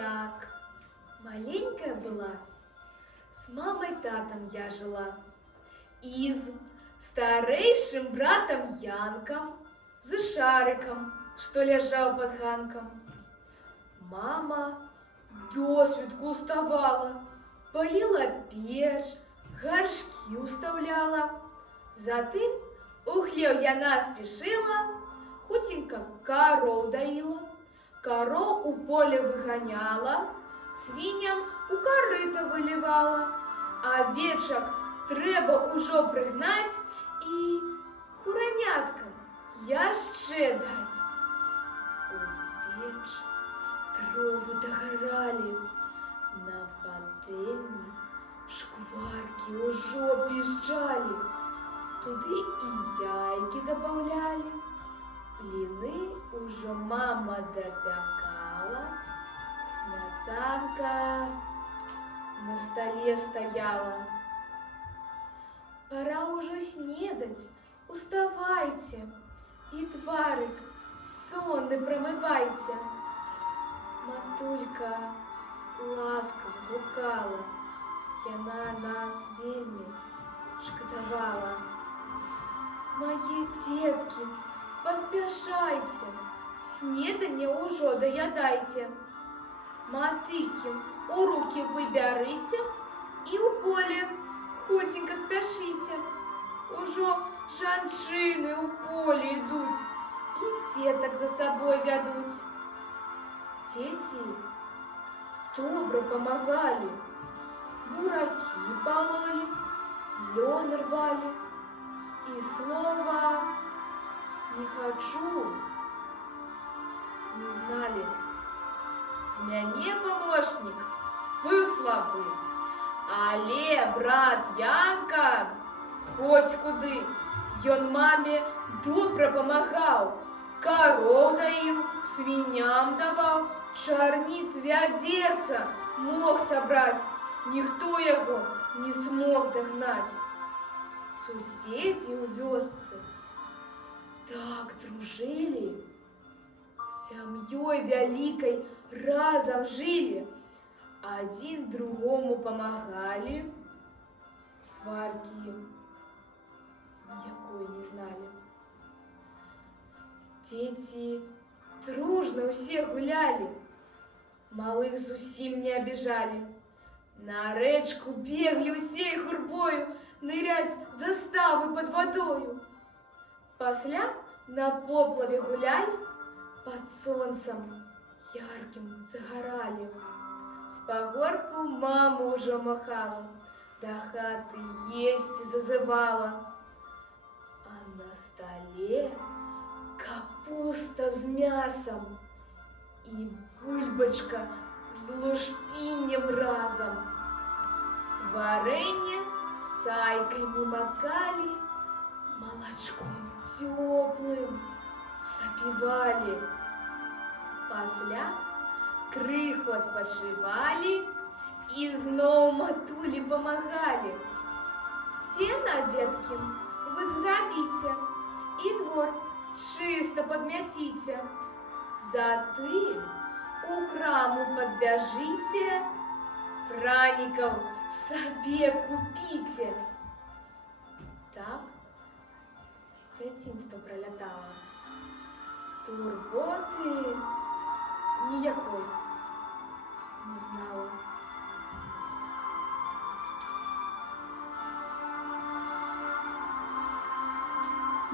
Як маленькая была, с мамой-татом я жила. И с старейшим братом Янком, за шариком, что лежал под ганком. Мама досвідку уставала, полила печь, горшки уставляла. Затым у хлев яна спешила, хутенько коров доила, коров у поля выгоняла, свиньям у корыта выливала, овечек треба ужо пригнать и кураняткам яшчэ дать. У печь дровы догорали, на пательне шкварки ужо пищали, туды и яйки добавляли, блины ужо мама допекала, сметанка на столе стояла. Пора уже снедать, уставайте, и тварик сонный промывайте. Матулька ласково гукала, яна нас вельми шкодовала. Мои детки, поспешайте, снеданье ужо доядайте. Матыки у руки выбярыце и у поле хутенько спяшите. Ужо жанчыны у поле идут, и деток за собой вядут. Дети добро помогали, бураки пололи, лен рвали, и слова «не хочу» не знали. З мяне помощник был слабый, але брат Янка хоть куды, ён маме добро помагал, коров доил, свиньям давал, чарниц вядерца мог собрать, никто его не смог догнать. Суседи у вёсцы так дружили, сям'ёй вялікай разом жили, один другому помогали, сварки никакой не знали. Дети дружно все гуляли, малых зусім не обижали. На речку бегли усей гурбою нырять заставы под водою. Пасля на поплаве гуляли, под солнцем ярким загорали. С погорку мама уже махала, до хаты есть зазывала. А на столе капуста с мясом и бульбочка с лушпинем разом. Варенье с сайкой мы макали, молочком теплым запивали. Пасля крыху отпочивали и зноў матулі помагали. Сено, детки, вы зграбите и двор чисто подмятите. Затым у краму подбяжите, праников себе купите. Так дзяцінства пролятало. Турботы ніякой не знала.